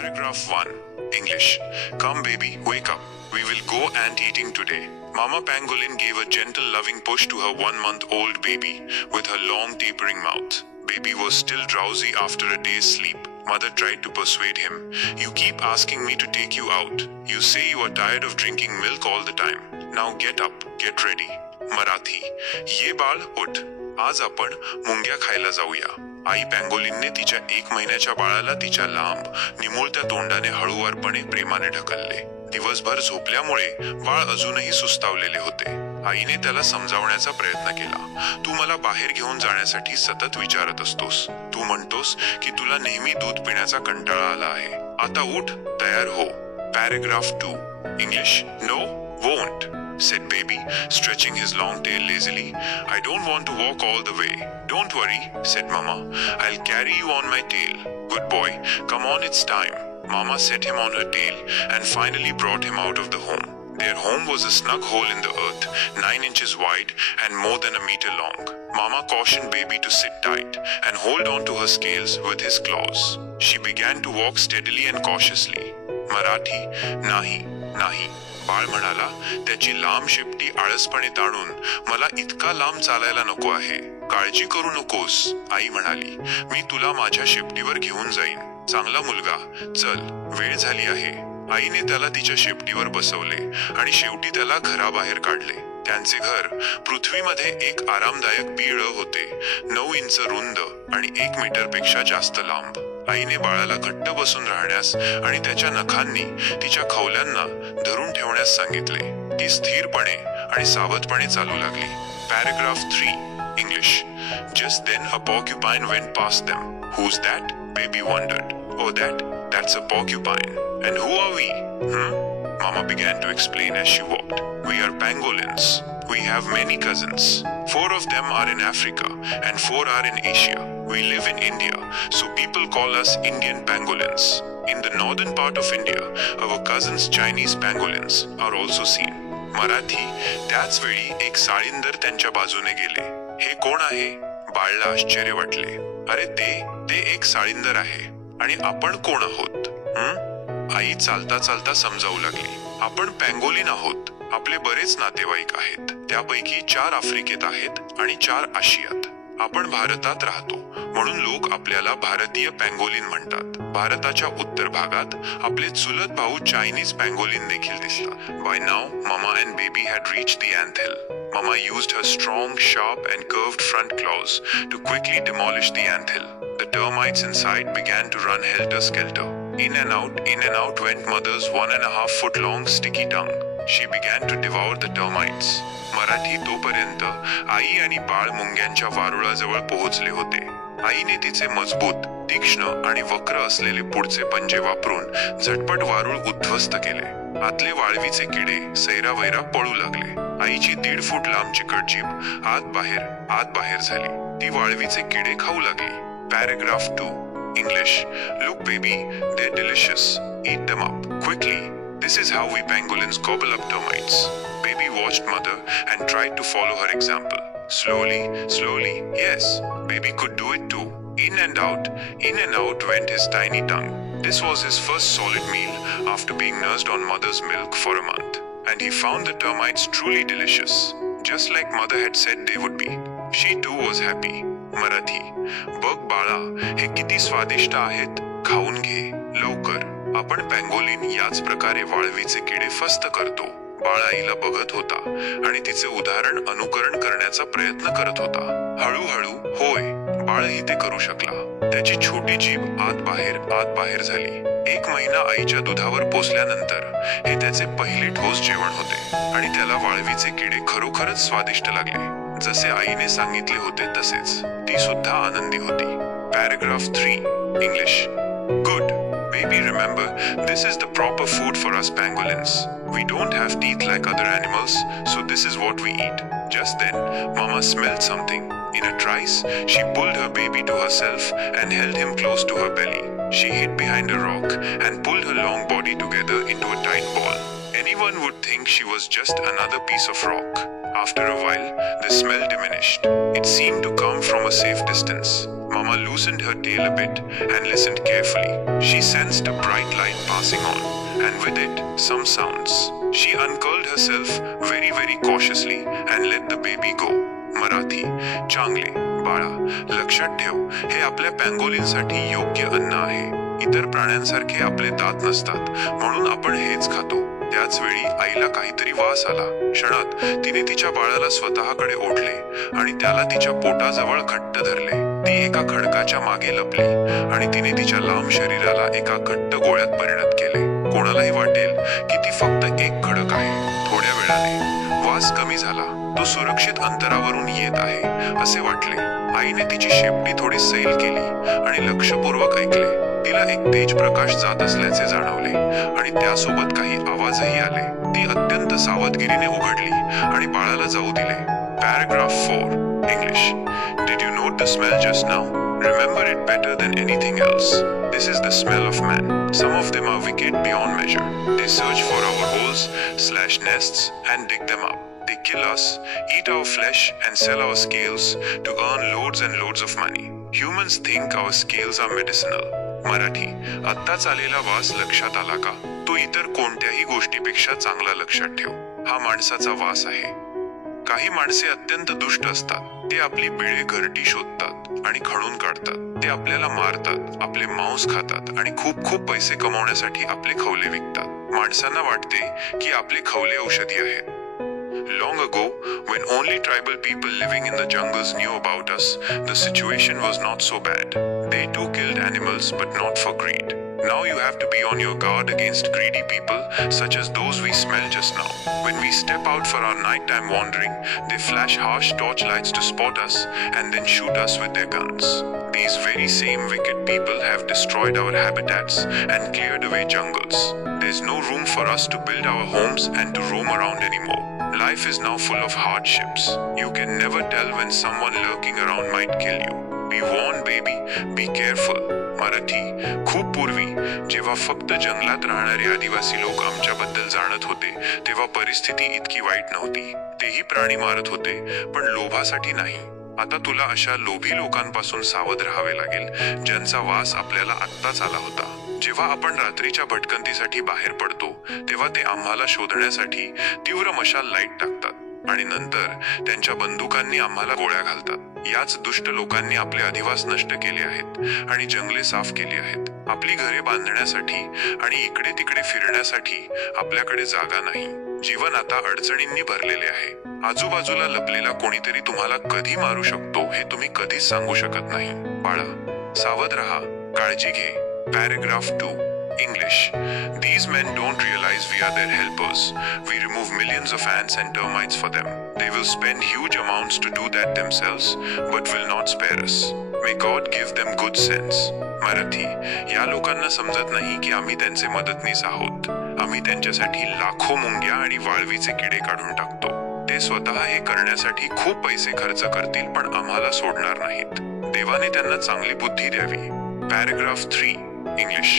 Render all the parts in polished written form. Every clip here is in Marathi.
Paragraph 1. English. Come baby, wake up. We will go ant eating today. Mama Pangolin gave a gentle loving push to her 1-month-old baby with her long tapering mouth. Baby was still drowsy after a day's sleep. Mother tried to persuade him. You keep asking me to take you out. You say you are tired of drinking milk all the time. Now get up, get ready. Marathi. ये बाळ उठ. आज आपण मुंग्या खायला जाऊया. आई पॅंगोलिनने तिच्या 1 महिन्याच्या बाळाला तिच्या लांब निमुळत्या तोंडाने हळूवारपणे प्रेमाने ढकलले. दिवसभर झोपल्यामुळे बाळ अजूनही सुस्तावलेले होते. आईने त्याला समजावण्याचा प्रयत्न केला. तू मला बाहेर घेऊन जाण्यासाठी सतत विचारत असतोस. तू म्हणतोस की तुला नेहमी दूध पिण्याचा कंटाळा आला आहे. आता उठ, तयार हो. Paragraph 2. English. No, won't, said baby, stretching his long tail lazily. I don't want to walk all the way. Don't worry, said Mama. I'll carry you on my tail. Good boy, come on, it's time. Mama set him on her tail and finally brought him out of the home. Their home was a snug hole in the earth, 9 inches wide and more than a meter long. Mama cautioned baby to sit tight and hold on to her scales with his claws. She began to walk steadily and cautiously. Marathi. नाही, नाही. बाळ म्हणाला, त्याची लांब शेपटी आळसपणे ताणून, मला इतका लांब चालायला नको आहे. काळजी करू नकोस, आई म्हणाली. मी तुला माझ्या शेपटीवर घेऊन जाईन. चांगला मुलगा, चल, वेळ झाली आहे. आईने त्याला तिच्या शेपटीवर बसवले आणि शेवटी त्याला घराबाहेर काढले. त्यांचे घर पृथ्वीमध्ये एक आरामदायक बिळ होते. 9 इंच रुंद आणि 1 मीटरपेक्षा जास्त लांब. आईने बाळाला घट्ट बसून राहण्यास आणि त्याच्या नखांनी तिच्या खवल्यांना धरून ठेवण्यास सांगितले. ती स्थिरपणे आणि सावधपणे चालू लागली. Paragraph 3. English. Just then a porcupine went past them. Who's that? Baby wondered. Oh, that's a porcupine. And who are we? Mama began to explain as she walked. We are pangolins. We have many cousins. 4 of them are in Africa and 4 are in Asia. We live in India, so people call us Indian pangolins. In the northern part of India, our cousins Chinese pangolins are also seen. Marathi. त्याच वेळी एक साळींदर त्यांच्या बाजूने गेले. हे कोण आहे? बाळला आश्चर्य वाटले. अरे ते एक साळींदर आहे. आणि आपण कोण आहोत? आई चालता चालता समजावू लागली. आपण पॅंगोलिन आहोत. आपले बरेच नातेवाईक आहेत. त्यापैकी 4 आफ्रिकेत आहेत आणि 4 आशियात. आपण भारतात राहतो म्हणून लोक आपल्याला भारतीय पॅंगोलिन म्हणतात. भारताच्या उत्तर भागात आपले चुलत भाऊ चायनीज पॅंगोलिन देखील दिसतात. By now, Mama and baby had reached the anthill. Mama used her strong, sharp and curved front claws to quickly demolish the anthill. The termites inside began to run helter-skelter. In and out went Mother's 1.5 foot long sticky tongue. She began to devour the termites. Marathi. तोपर्यंत आई आणि बाळ मुंग्यांच्या वारुळाजवळ पोहोचले होते. आईने तिचे मजबूत, तीक्ष्ण आणि वक्र असलेले पुढचे पंजे वापरून झटपट वारुळ उद्ध्वस्त केले. आतले वाळवीचे किडे सैरावैरा पळू लागले. आईची 1.5 फूट लांब चिकट जीभ आत बाहेर झाली. ती वाळवीचे किडे खाऊ लागली. Paragraph 2. English. Look baby, they're delicious. Eat them up, quickly. This is how we pangolins gobble up termites. Baby watched Mother and tried to follow her example. Slowly, yes, baby could do it too. In and out went his tiny tongue. This was his first solid meal after being nursed on Mother's milk for a month. And he found the termites truly delicious, just like Mother had said they would be. She too was happy. Marathi. बघ बाळा, हे किती स्वादिष्ट आहेत. खाऊन घे, लवकर. आपण पॅंगोलिन याच प्रकारे वाळवीचे किडे फस्त करतो. बाळ आईला बघत होता आणि तिचे उदाहरण अनुकरण करण्याचा प्रयत्न करत होता. हळूहळू होय, बाळही ते करू शकला. त्याची छोटी जीभ आत बाहेर झाली. 1 महिना आईच्या दुधावर पोसल्यानंतर हे त्याचे पहिले ठोस जेवण होते आणि त्याला वाळवीचे किडे खरोखरच स्वादिष्ट लागले. जसे आईने सांगितले होते तसेच. ती सुद्धा आनंदी होती. Paragraph 3. English. Good. Baby, remember, this is the proper food for us pangolins. We don't have teeth like other animals, so this is what we eat. Just then, Mama smelled something. In a trice, she pulled her baby to herself and held him close to her belly. She hid behind a rock and pulled her long body together into a tight ball. Anyone would think she was just another piece of rock. After a while, the smell diminished. It seemed to come from a safe distance. Mama loosened her tail a bit and listened carefully. She sensed a bright light passing on, and with it, some sounds. She uncurled herself very, very cautiously and let the baby go. Marathi, चांगले, बाळा, लक्षात ठेव, हे आपल्या पँगोलिनसाठी योग्य अन्न आहे. इतर प्राण्यांसारखे आपले दात नसतात, म्हणून आपण हेच खातो. त्याच वेळी आईला काहीतरी वास आला. क्षणात तिने तिच्या बाळाला स्वतःकडे ओढले आणि त्याला तिच्या पोटाजवळ घट्ट धरले. ती एका खडकाच्या मागे लपली आणि तिने तिच्या लांब शरीराला एका घट्ट गोळ्यात परिणत केले. कोणालाही वाटेल की ती फक्त एक खडक आहे. थोड्या वेळाने वास कमी झाला. तो सुरक्षित अंतरावरून येत आहे असे वाटले. आईने तिची शेपटी थोडी सैल केली आणि लक्षपूर्वक ऐकले. तिला एक तेज प्रकाश जात असल्याचे जाणवले आणि त्यासोबत काही आवाजही आले. ती अत्यंत सावधगिरीने उघडली आणि बाळाला जाऊ दिले. Paragraph 4 English. Did you note the smell just now? Remember it better than anything else. This is the smell of man. Some of them are wicked beyond measure. They search for our holes, slash nests, and dig them up. They kill us, eat our flesh, and sell our scales to earn loads and loads of money. Humans think our scales are medicinal. Marathi, आत्ताच आलेला वास लक्षात आला का? तो इतर कोणत्याही गोष्टीपेक्षा चांगला लक्षात ठेव. हा माणसाचा वास आहे. काही माणसे अत्यंत दुष्ट असतात. ते आपली बिळे घरटी शोधतात आणि खणून काढतात. ते आपल्याला मारतात, आपले मांस खातात आणि खूप खूप पैसे कमावण्यासाठी आपले खवले विकतात. माणसांना वाटते की आपले खवले औषधी आहेत. Long ago, when only tribal people living in the jungles knew about us, the situation was not so bad. They too killed animals, but not for greed. Now you have to be on your guard against greedy people, such as those we smell just now. When we step out for our nighttime wandering, they flash harsh torchlights to spot us and then shoot us with their guns. These very same wicked people have destroyed our habitats and cleared away jungles. There's no room for us to build our homes and to roam around anymore. Life is now full of hardships. You can never tell when someone lurking around might kill you. Be warned, baby. Be careful. Marathi, खूप पूर्वी जेव्हा फक्त जंगलात राहणारे आदिवासी लोक आमच्याबद्दल जाणत होते, तेव्हा परिस्थिती इतकी वाईट नव्हती. तेही प्राणी मारत होते, पण लोभासाठी नाही. आता तुला अशा लोभी लोकांपासून सावध राहावे लागेल, ज्यांचा वास आपल्याला आत्ताच आला होता. जेव्हा आपण रात्रीच्या भटकंतीसाठी बाहेर पडतो, तेव्हा ते आम्हाला शोधण्यासाठी तीव्र मशाल लाईट टाकतात आणि नंतर त्यांच्या बंदुकांनी आम्हाला गोळ्या घालतात. याच दुष्ट लोकांनी आपले अधिवास नष्ट केले आहेत आणि जंगले साफ केली आहेत. आपली घरे बांधण्यासाठी आणि इकडे तिकडे फिरण्यासाठी आपल्याकडे जागा नाही. जीवन आता अडचणींनी भरलेले आहे. आजूबाजूला लपलेला कोणीतरी तुम्हाला कधी मारू शकतो हे तुम्ही कधीच सांगू शकत नाही. बाळा, सावध राहा, काळजी घे. Paragraph 2 English. These men don't realize we are their helpers. We remove millions of ants and termites for them. They will spend huge amounts to do that themselves, but will not spare us. May God give them good sense. Marathi, या लोकांना समजत नाही की आम्ही त्यांचे मदतनीस आहोत. आम्ही त्यांच्यासाठी लाखो मुंग्या आणि वाळवीचे किडे काढून टाकतो. ते स्वतः हे करण्यासाठी खूप पैसे खर्च करतील, पण आम्हाला सोडणार नाहीत. देवाने त्यांना चांगली बुद्धी द्यावी. Paragraph 3 English.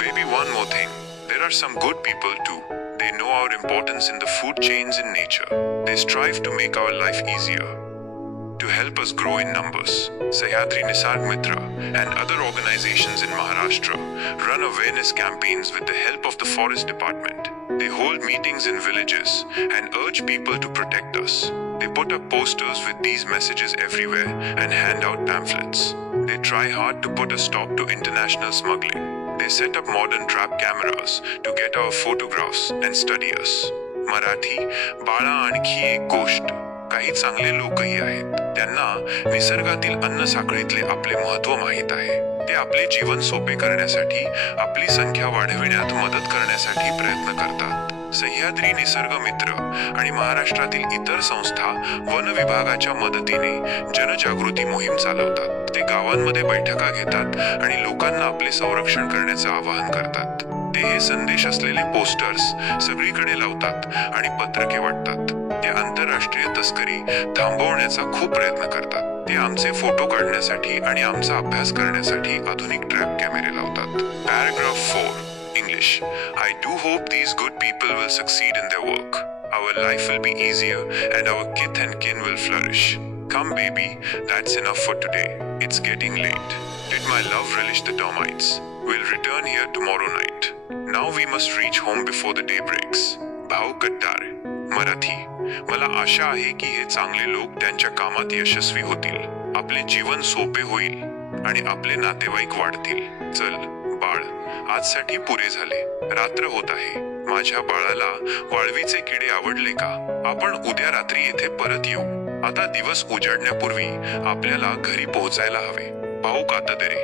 Baby, one more thing. There are some good people too. They know our importance in the food chains in nature. They strive to make our life easier, to help us grow in numbers. Sahyadri Nisarg Mitra and other organizations in Maharashtra run awareness campaigns with the help of the Forest Department. They hold meetings in villages and urge people to protect us. They put up posters with these messages everywhere and hand out pamphlets. They try hard to put a stop to international smuggling. They set up modern trap cameras to get our photographs and study us. Marathi, बाळा, आणखी एक गोष्ट. काही चांगले लोकही आहेत. त्यांना निसर्गातील अन्न साखळीतले आपले महत्त्व माहीत आहे. ते आपले जीवन सोपे करण्यासाठी, आपली संख्या वाढविण्यात मदत करण्यासाठी प्रयत्न करतात. सह्याद्री निसर्ग मित्र आणि महाराष्ट्रातील इतर संस्था वन विभागाच्या मदतीने जनजागृती मोहीम चालवतात. ते गावांमध्ये बैठका घेतात आणि लोकांना आपले संरक्षण करण्याचे आवाहन करतात. ते हे संदेश असलेले पोस्टर्स सगळीकडे लावतात आणि पत्रके वाटतात. ते आंतरराष्ट्रीय तस्करी थांबवण्याचा खूप प्रयत्न करतात. ते आमचे फोटो काढण्यासाठी आणि आमचा अभ्यास करण्यासाठी आधुनिक ट्रॅप कॅमेरे लावतात. Paragraph 4 English. I do hope these good people will succeed in their work. Our life will be easier and our kith and kin will flourish. Come baby, that's enough for today. It's getting late. Did my love relish the termites? We'll return here tomorrow night. Now we must reach home before the day breaks. भाऊ कट्टार, मराठी. मला आशा आहे की हे चांगले लोक त्यांच्या कामात यशस्वी होतील. आपले जीवन सोपे होईल आणि आपले नातेवाईक वाढतील. चल बाळ, आजसाठी पुरे झाले. रात्र होत आहे. माझ्या बाळाला वाळवीचे किडे आवडले का? आपण उद्या रात्री येथे परत येऊ. आता दिवस उजाडण्यापूर्वी आपल्याला घरी पोहोचायला हवे. भाऊ कातदरे.